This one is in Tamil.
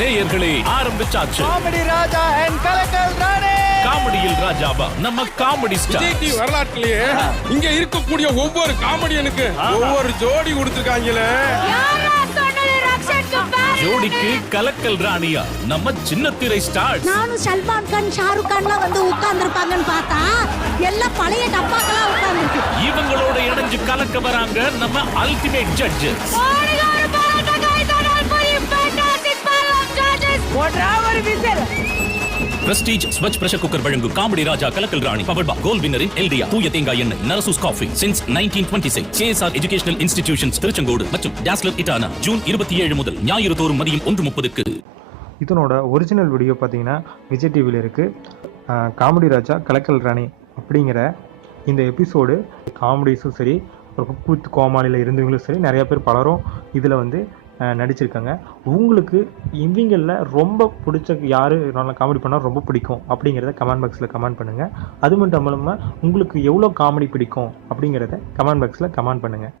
நேயர்களே ஆரம்பிச்சாச்சு. காமெடி ராஜா and கலக்கல் ராணி. காமெடியில் ராஜாவா நம்ம காமெடி ஸ்டார். விஜய் டிவி வரலாற்றிலேயே இங்க இருக்கக்கூடிய ஒவ்வொரு காமெடியனுக்கு ஒவ்வொரு ஜோடி கொடுத்திருக்காங்களே. ஜோடிக்கு கலக்கல் ராணியா நம்ம சின்ன திரை ஸ்டார். நானும் சல்மான் கான் ஷாருக் கான்லாம் வந்து உட்கார்ந்துருப்பாங்கன்னு பார்த்தா எல்லாம் பழைய டப்பாக்களா உட்கார்ந்துருக்கு. இவங்களோட இணைஞ்சு கலக்க வராங்க நம்ம ultimate judges. Prestige Swachh pressure cooker வழங்கும் comedy Raja Kalakkal Rani powered by gold வின்னரின் எல்டியா தூய தேங்காய் எண்ணெய் Narasu's coffee since 1926 KSR educational institutions Tiruchengode மற்றும் டாஸ்லர் இட்டானா ஜூன் 27 முதல் ஞாயிறு தோறும் மதியம் 1:30க்கு. இதனோட ஒரிஜினல் வீடியோ பார்த்தீங்கன்னா விஜய் டிவியில் இருக்குது. காமெடி ராஜா கலக்கல் ராணி அப்படிங்கிற இந்த எபிசோடு காமெடிஸும் சரி, ஒரு குக் வித் கோமாளியில் இருந்தவங்களும் சரி, நிறையா பேர் பலரும் இதில் வந்து நடிச்சிருக்காங்க. உங்களுக்கு இவங்களில் ரொம்ப பிடிச்ச யார் நல்லா காமெடி பண்ணால் ரொம்ப பிடிக்கும் அப்படிங்கிறத கமெண்ட் பாக்ஸில் கமெண்ட் பண்ணுங்கள். அது மட்டும் இல்லாமல் உங்களுக்கு எவ்வளோ காமெடி பிடிக்கும் அப்படிங்கிறத கமெண்ட் பாக்ஸில் கமெண்ட் பண்ணுங்கள்.